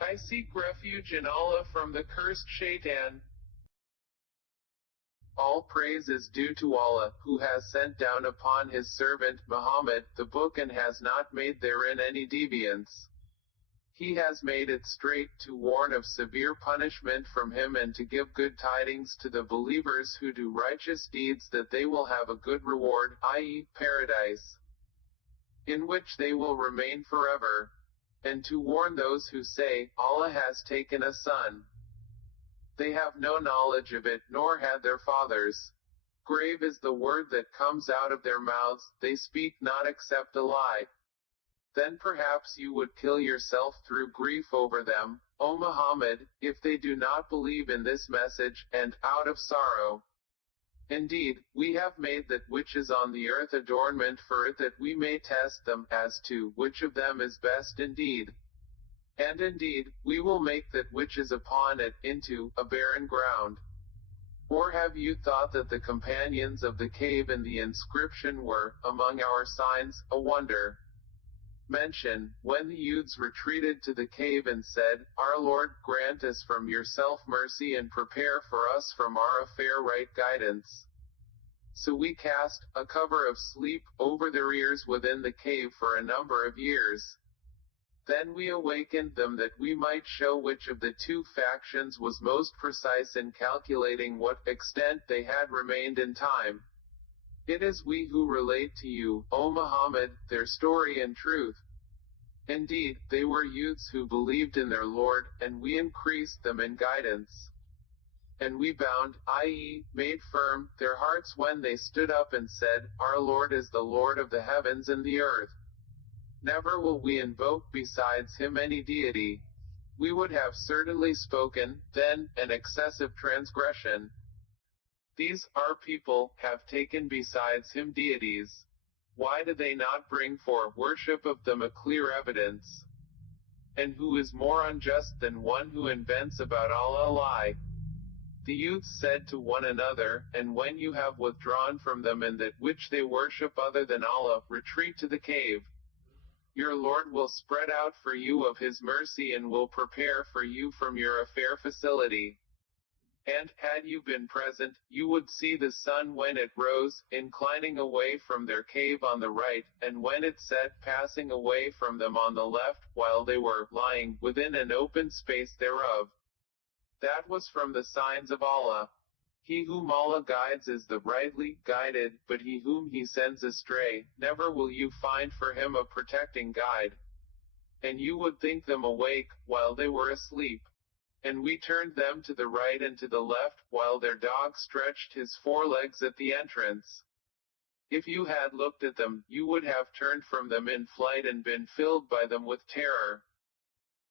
I seek refuge in Allah from the cursed shaitan. All praise is due to Allah, who has sent down upon his servant Muhammad the book and has not made therein any deviance. He has made it straight to warn of severe punishment from him and to give good tidings to the believers who do righteous deeds that they will have a good reward, i.e., paradise, in which they will remain forever, and to warn those who say, Allah has taken a son. They have no knowledge of it, nor had their fathers. Grave is the word that comes out of their mouths, they speak not except a lie. Then perhaps you would kill yourself through grief over them, O Muhammad, if they do not believe in this message, and, out of sorrow. Indeed, we have made that which is on the earth adornment for it that we may test them, as to which of them is best indeed. And indeed, we will make that which is upon it into a barren ground. Or have you thought that the companions of the cave and the inscription were, among our signs, a wonder? Mention, when the youths retreated to the cave and said, Our Lord, grant us from yourself mercy and prepare for us from our affair right guidance. So we cast a cover of sleep over their ears within the cave for a number of years. Then we awakened them that we might show which of the two factions was most precise in calculating what extent they had remained in time. It is we who relate to you, O Muhammad, their story and truth. Indeed, they were youths who believed in their Lord, and we increased them in guidance. And we bound, i.e., made firm, their hearts when they stood up and said, Our Lord is the Lord of the heavens and the earth. Never will we invoke besides him any deity. We would have certainly spoken, then, an excessive transgression. These, our people, have taken besides him deities. Why do they not bring for worship of them a clear evidence? And who is more unjust than one who invents about Allah a lie? The youths said to one another, And when you have withdrawn from them and that which they worship other than Allah, retreat to the cave. Your Lord will spread out for you of his mercy and will prepare for you from your affair facility. And, had you been present, you would see the sun when it rose, inclining away from their cave on the right, and when it set, passing away from them on the left, while they were lying within an open space thereof. That was from the signs of Allah. He whom Allah guides is the rightly guided, but he whom he sends astray, never will you find for him a protecting guide. And you would think them awake, while they were asleep. And we turned them to the right and to the left, while their dog stretched his forelegs at the entrance. If you had looked at them, you would have turned from them in flight and been filled by them with terror.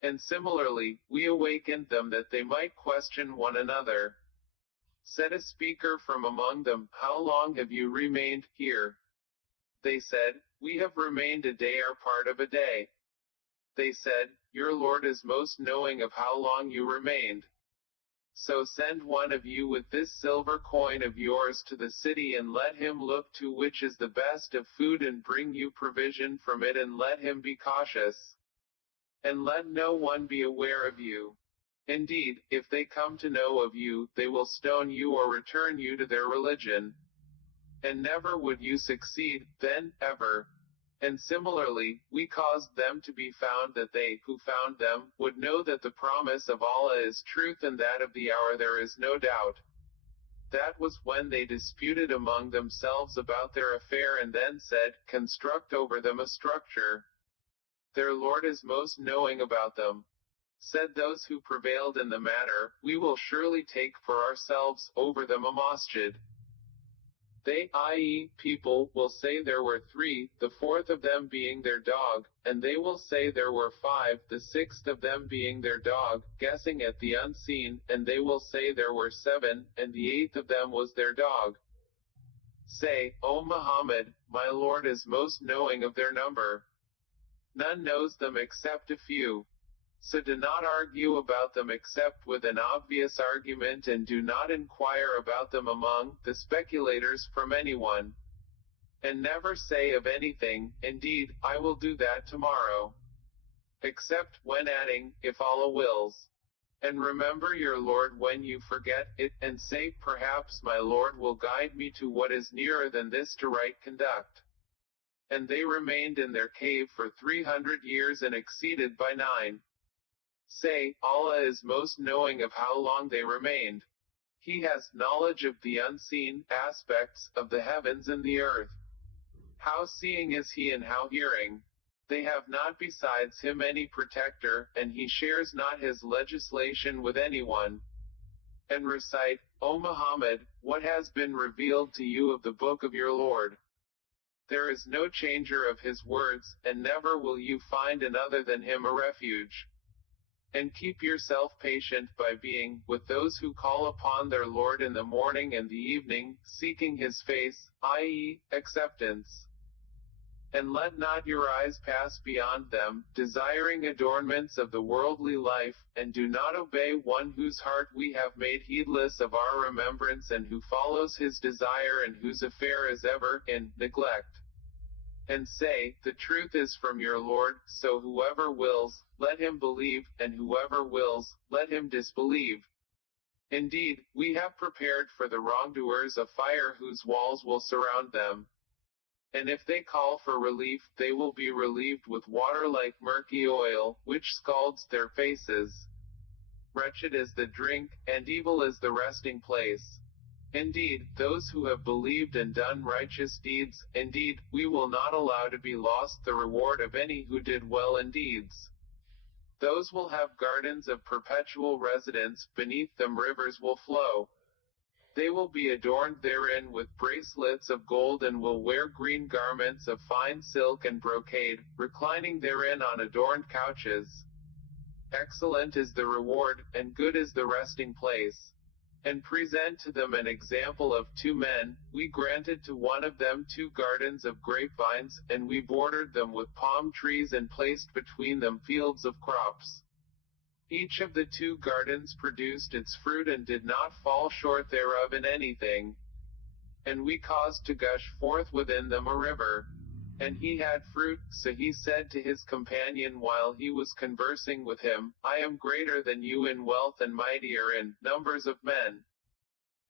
And similarly, we awakened them that they might question one another. Said a speaker from among them, How long have you remained here? They said, We have remained a day or part of a day. They said, Your Lord is most knowing of how long you remained. So send one of you with this silver coin of yours to the city and let him look to which is the best of food and bring you provision from it and let him be cautious. And let no one be aware of you. Indeed, if they come to know of you, they will stone you or return you to their religion. And never would you succeed, then, ever. And similarly, we caused them to be found that they, who found them, would know that the promise of Allah is truth and that of the hour there is no doubt. That was when they disputed among themselves about their affair and then said, Construct over them a structure. Their Lord is most knowing about them. Said those who prevailed in the matter, We will surely take for ourselves over them a masjid. They, i.e., people, will say there were 3, the 4th of them being their dog, and they will say there were 5, the 6th of them being their dog, guessing at the unseen, and they will say there were 7, and the 8th of them was their dog. Say, O Muhammad, my Lord is most knowing of their number. None knows them except a few. So do not argue about them except with an obvious argument and do not inquire about them among the speculators from anyone. And never say of anything, Indeed, I will do that tomorrow. except when adding, if Allah wills. And remember your Lord when you forget it, and say, perhaps my Lord will guide me to what is nearer than this to right conduct. And they remained in their cave for 300 years and exceeded by 9. Say, Allah is most knowing of how long they remained. He has knowledge of the unseen aspects of the heavens and the earth. How seeing is He and how hearing. They have not besides Him any protector, and He shares not His legislation with anyone. And recite, O Muhammad, what has been revealed to you of the book of your Lord. There is no changer of His words, and never will you find another than Him a refuge. And keep yourself patient by being with those who call upon their Lord in the morning and the evening, seeking His face, i.e., acceptance. And let not your eyes pass beyond them, desiring adornments of the worldly life, and do not obey one whose heart we have made heedless of our remembrance and who follows his desire and whose affair is ever in neglect. And say, the truth is from your Lord, so whoever wills, let him believe, and whoever wills, let him disbelieve. Indeed, we have prepared for the wrongdoers a fire whose walls will surround them. And if they call for relief, they will be relieved with water like murky oil, which scalds their faces. Wretched is the drink, and evil is the resting place. Indeed, those who have believed and done righteous deeds, indeed, we will not allow to be lost the reward of any who did well in deeds. Those will have gardens of perpetual residence, beneath them rivers will flow. They will be adorned therein with bracelets of gold and will wear green garments of fine silk and brocade, reclining therein on adorned couches. Excellent is the reward, and good is the resting place. And present to them an example of 2 men, we granted to one of them 2 gardens of grapevines, and we bordered them with palm trees and placed between them fields of crops. Each of the 2 gardens produced its fruit and did not fall short thereof in anything. And we caused to gush forth within them a river. And he had fruit, so he said to his companion while he was conversing with him, I am greater than you in wealth and mightier in numbers of men.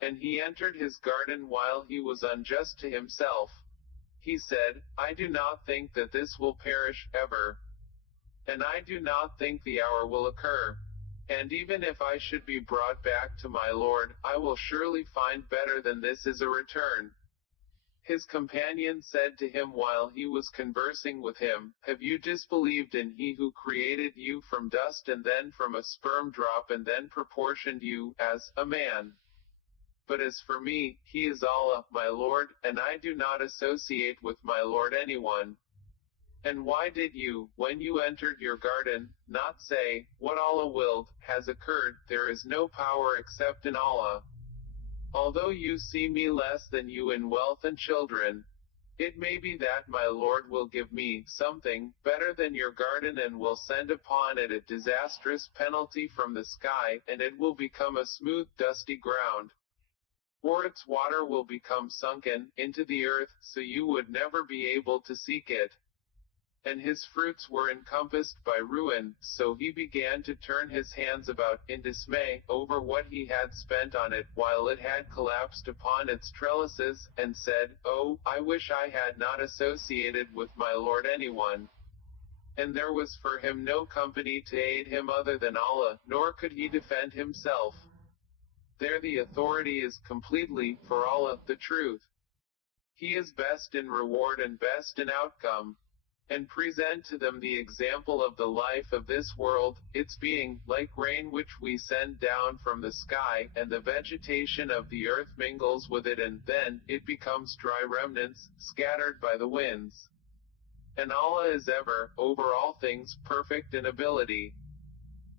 And he entered his garden while he was unjust to himself. He said, I do not think that this will perish ever. And I do not think the hour will occur. And even if I should be brought back to my Lord, I will surely find better than this is a return. His companion said to him while he was conversing with him, have you disbelieved in He who created you from dust and then from a sperm drop and then proportioned you as a man? But as for me, He is Allah, my Lord, and I do not associate with my Lord anyone. And why did you, when you entered your garden, not say, what Allah willed, has occurred, there is no power except in Allah? Although you see me less than you in wealth and children, it may be that my Lord will give me something better than your garden and will send upon it a disastrous penalty from the sky, and it will become a smooth dusty ground. Or its water will become sunken into the earth, so you would never be able to seek it. And his fruits were encompassed by ruin, so he began to turn his hands about, in dismay, over what he had spent on it, while it had collapsed upon its trellises, and said, Oh, I wish I had not associated with my Lord anyone. And there was for him no company to aid him other than Allah, nor could he defend himself. There the authority is completely, for Allah, the truth. He is best in reward and best in outcome. And present to them the example of the life of this world, its being, like rain which we send down from the sky, and the vegetation of the earth mingles with it and then, it becomes dry remnants, scattered by the winds. And Allah is ever, over all things, perfect in ability.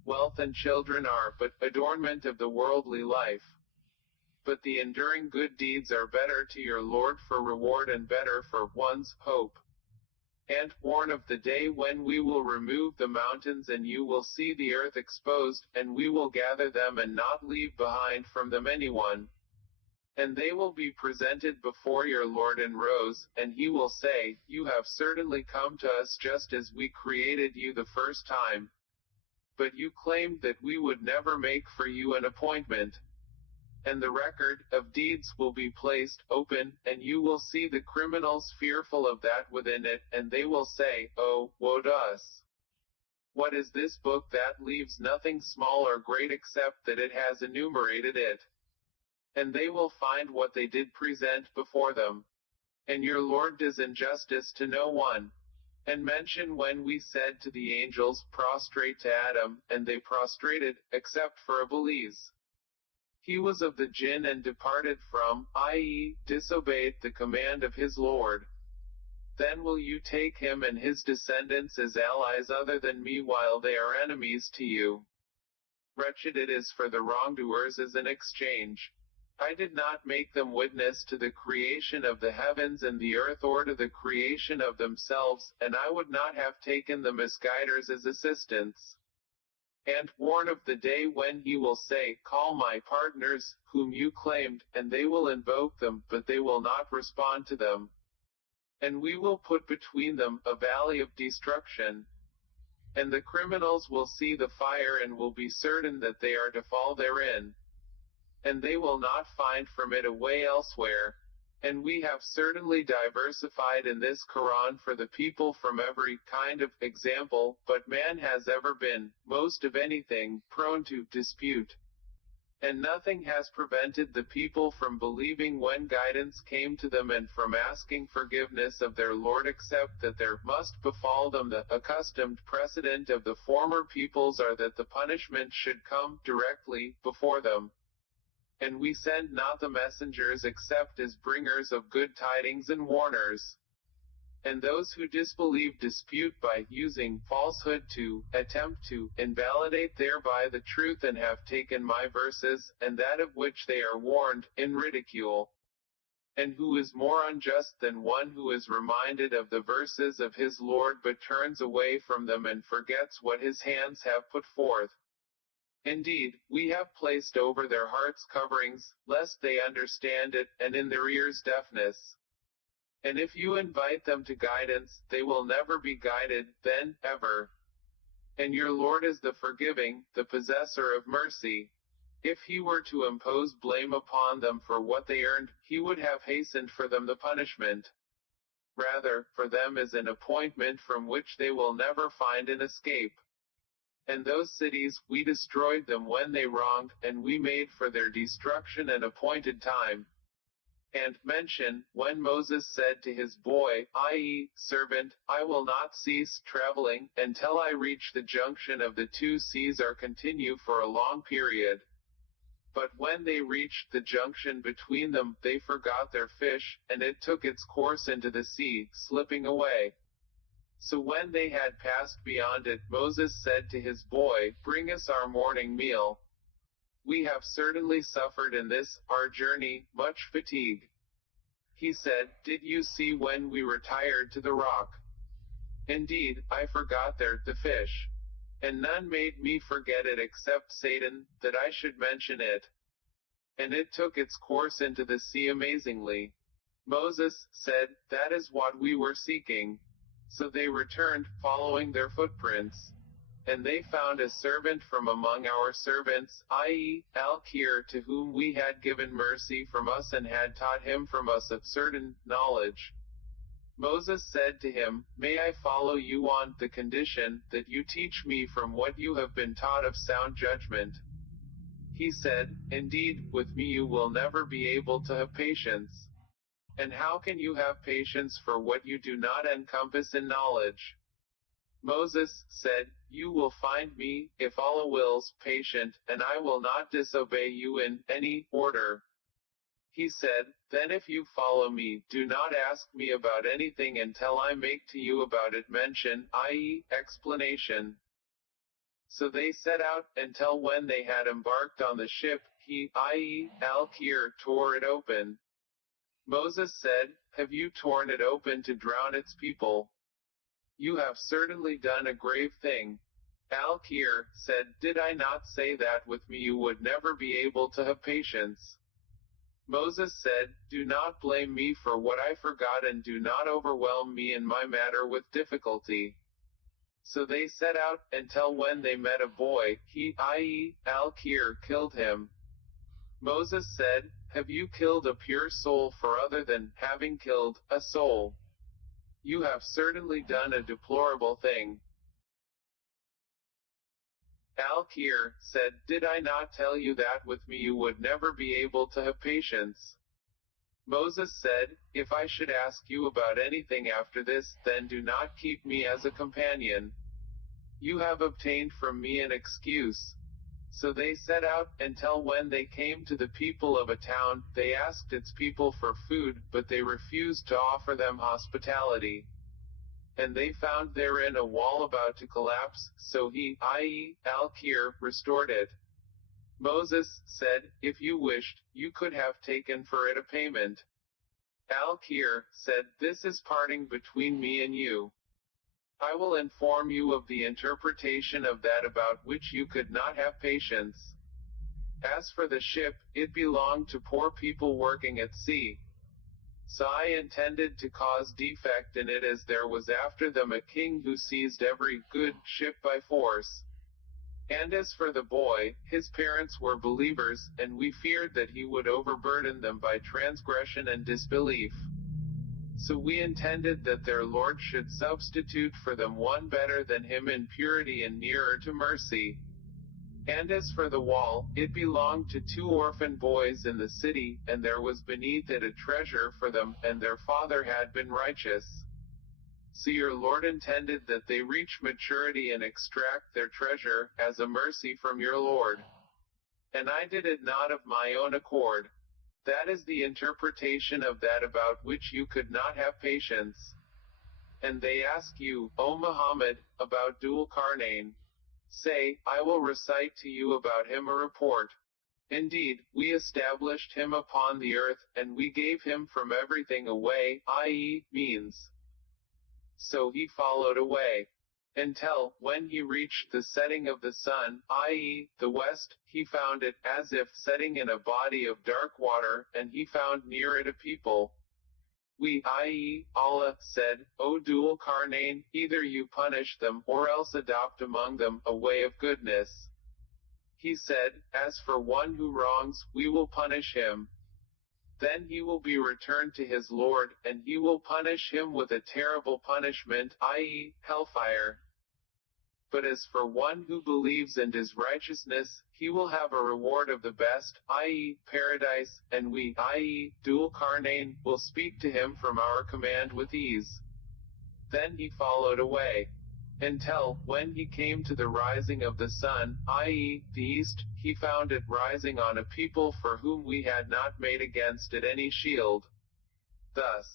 Wealth and children are but adornment of the worldly life. But the enduring good deeds are better to your Lord for reward and better for one's hope. And warn of the day when we will remove the mountains and you will see the earth exposed, and we will gather them and not leave behind from them anyone. And they will be presented before your Lord in rows, and he will say, "You have certainly come to us just as we created you the first time. But you claimed that we would never make for you an appointment." And the record of deeds will be placed open, and you will see the criminals fearful of that within it, and they will say, "Oh, woe to us! What is this book that leaves nothing small or great except that it has enumerated it?" And they will find what they did present before them. And your Lord does injustice to no one. And mention when we said to the angels, "Prostrate to Adam," and they prostrated, except for Iblis. He was of the jinn and departed from, i.e., disobeyed the command of his Lord. Then will you take him and his descendants as allies other than me while they are enemies to you? Wretched it is for the wrongdoers as an exchange. I did not make them witness to the creation of the heavens and the earth or to the creation of themselves, and I would not have taken them as guiders as assistants. And warn of the day when he will say, "Call my partners, whom you claimed," and they will invoke them, but they will not respond to them. And we will put between them a valley of destruction. And the criminals will see the fire and will be certain that they are to fall therein. And they will not find from it a way elsewhere. And we have certainly diversified in this Quran for the people from every kind of example, but man has ever been, most of anything, prone to dispute. And nothing has prevented the people from believing when guidance came to them and from asking forgiveness of their Lord except that there must befall them the accustomed precedent of the former peoples or that the punishment should come directly before them. And we send not the messengers except as bringers of good tidings and warners. And those who disbelieve dispute by using falsehood to attempt to invalidate thereby the truth and have taken my verses, and that of which they are warned, in ridicule. And who is more unjust than one who is reminded of the verses of his Lord but turns away from them and forgets what his hands have put forth? Indeed, we have placed over their hearts coverings, lest they understand it, and in their ears deafness. And if you invite them to guidance, they will never be guided, then, ever. And your Lord is the forgiving, the possessor of mercy. If he were to impose blame upon them for what they earned, he would have hastened for them the punishment. Rather, for them is an appointment from which they will never find an escape. And those cities, we destroyed them when they wronged, and we made for their destruction an appointed time. And mention, when Moses said to his boy, i.e., servant, "I will not cease traveling, until I reach the junction of the two seas or continue for a long period." But when they reached the junction between them, they forgot their fish, and it took its course into the sea, slipping away. So when they had passed beyond it, Moses said to his boy, "Bring us our morning meal. We have certainly suffered in this, our journey, much fatigue." He said, "Did you see when we retired to the rock? Indeed, I forgot there, the fish. And none made me forget it except Satan, that I should mention it. And it took its course into the sea amazingly." Moses said, "That is what we were seeking." So they returned, following their footprints. And they found a servant from among our servants, i.e., al-Kariim, to whom we had given mercy from us and had taught him from us a certain knowledge. Moses said to him, "May I follow you on the condition that you teach me from what you have been taught of sound judgment?" He said, "Indeed, with me you will never be able to have patience. And how can you have patience for what you do not encompass in knowledge?" Moses said, "You will find me, if Allah wills, patient, and I will not disobey you in any order." He said, "Then if you follow me, do not ask me about anything until I make to you about it mention, i.e., explanation." So they set out, until when they had embarked on the ship, he, i.e., al-Kariim, tore it open. Moses said, "Have you torn it open to drown its people? You have certainly done a grave thing." Al-Kariim said, "Did I not say that with me you would never be able to have patience? Moses said, "Do not blame me for what I forgot and do not overwhelm me in my matter with difficulty." So they set out, until when they met a boy, he, i.e., al-Kir, killed him. Moses said, "Have you killed a pure soul for other than having killed a soul? You have certainly done a deplorable thing." Al-Kir said, "Did I not tell you that with me you would never be able to have patience?" Moses said, "If I should ask you about anything after this, then do not keep me as a companion. You have obtained from me an excuse." So they set out, until when they came to the people of a town, they asked its people for food, but they refused to offer them hospitality. And they found therein a wall about to collapse, so he, i.e., al-Kir, restored it. Moses said, "If you wished, you could have taken for it a payment." Al-Kir said, "This is parting between me and you. I will inform you of the interpretation of that about which you could not have patience. As for the ship, it belonged to poor people working at sea. So I intended to cause defect in it, as there was after them a king who seized every good ship by force. And as for the boy, his parents were believers, and we feared that he would overburden them by transgression and disbelief. So we intended that their Lord should substitute for them one better than him in purity and nearer to mercy. And as for the wall, it belonged to 2 orphan boys in the city, and there was beneath it a treasure for them, and their father had been righteous. So your Lord intended that they reach maturity and extract their treasure, as a mercy from your Lord. And I did it not of my own accord. That is the interpretation of that about which you could not have patience. And they ask you, O Muhammad, about Dhul-Qarnayn. Say, I will recite to you about him a report. Indeed, we established him upon the earth, and we gave him from everything away, i.e., means. So he followed away. Until, when he reached the setting of the sun, i.e., the west, he found it, as if setting in a body of dark water, and he found near it a people. We, i.e., Allah, said, O Dhul-Qarnayn, either you punish them, or else adopt among them a way of goodness. He said, As for one who wrongs, we will punish him. Then he will be returned to his Lord, and he will punish him with a terrible punishment, i.e., hellfire. But as for one who believes and is righteousness, he will have a reward of the best, i.e., paradise, and we, i.e., Dhul-Qarnayn, will speak to him from our command with ease. Then he followed away. Until, when he came to the rising of the sun, i.e., the east, he found it rising on a people for whom we had not made against it any shield. Thus,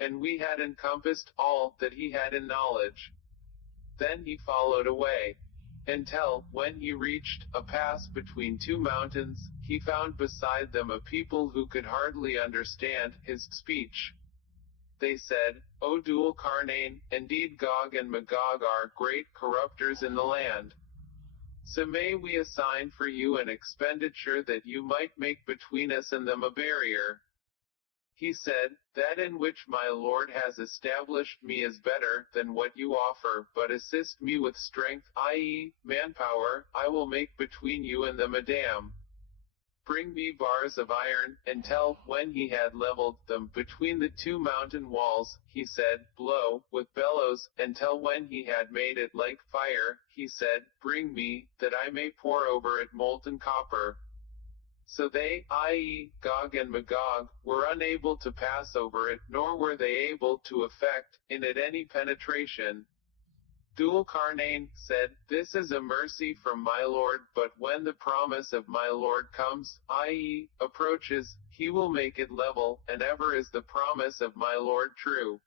and we had encompassed all that he had in knowledge. Then he followed away. Until, when he reached a pass between 2 mountains, he found beside them a people who could hardly understand his speech. They said, O Dhul-Qarnayn, indeed Gog and Magog are great corrupters in the land. So may we assign for you an expenditure that you might make between us and them a barrier. He said, That in which my Lord has established me is better than what you offer, but assist me with strength, i.e., manpower, I will make between you and them a dam. Bring me bars of iron, until, when he had leveled them between the 2 mountain walls, he said, Blow, with bellows, until when he had made it like fire, he said, Bring me, that I may pour over it molten copper. So they, i.e., Gog and Magog, were unable to pass over it, nor were they able to effect in it any penetration. Dhul-Qarnayn said, This is a mercy from my Lord, but when the promise of my Lord comes, i.e., approaches, he will make it level, and ever is the promise of my Lord true.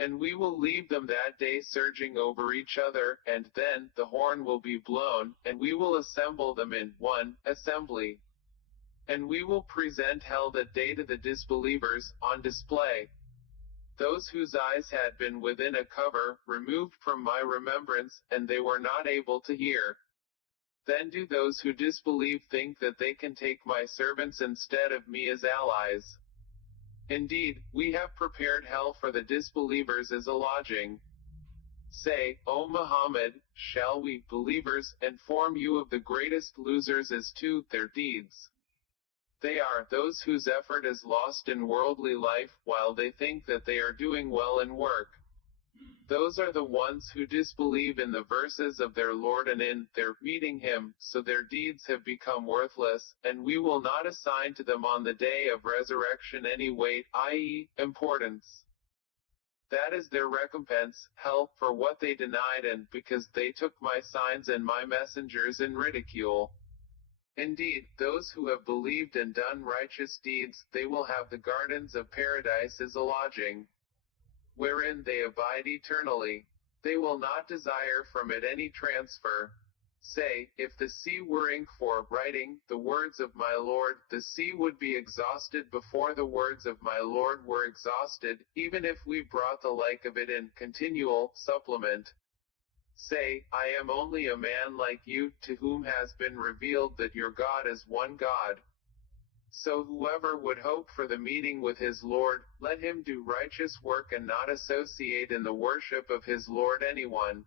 And we will leave them that day surging over each other, and then the horn will be blown, and we will assemble them in one assembly. And we will present hell that day to the disbelievers, on display. Those whose eyes had been within a cover, removed from my remembrance, and they were not able to hear. Then do those who disbelieve think that they can take my servants instead of me as allies. Indeed, we have prepared hell for the disbelievers as a lodging. Say, O Muhammad, shall we, believers, inform you of the greatest losers as to their deeds? They are those whose effort is lost in worldly life, while they think that they are doing well in work. Those are the ones who disbelieve in the verses of their Lord and in their meeting Him, so their deeds have become worthless, and we will not assign to them on the day of resurrection any weight, i.e., importance. That is their recompense, hell, for what they denied and because they took my signs and my messengers in ridicule. Indeed, those who have believed and done righteous deeds, they will have the gardens of paradise as a lodging, wherein they abide eternally. They will not desire from it any transfer. Say, if the sea were ink for writing the words of my Lord, the sea would be exhausted before the words of my Lord were exhausted, even if we brought the like of it in continual supplement. Say, I am only a man like you, to whom has been revealed that your God is one God. So whoever would hope for the meeting with his Lord, let him do righteous work and not associate in the worship of his Lord anyone.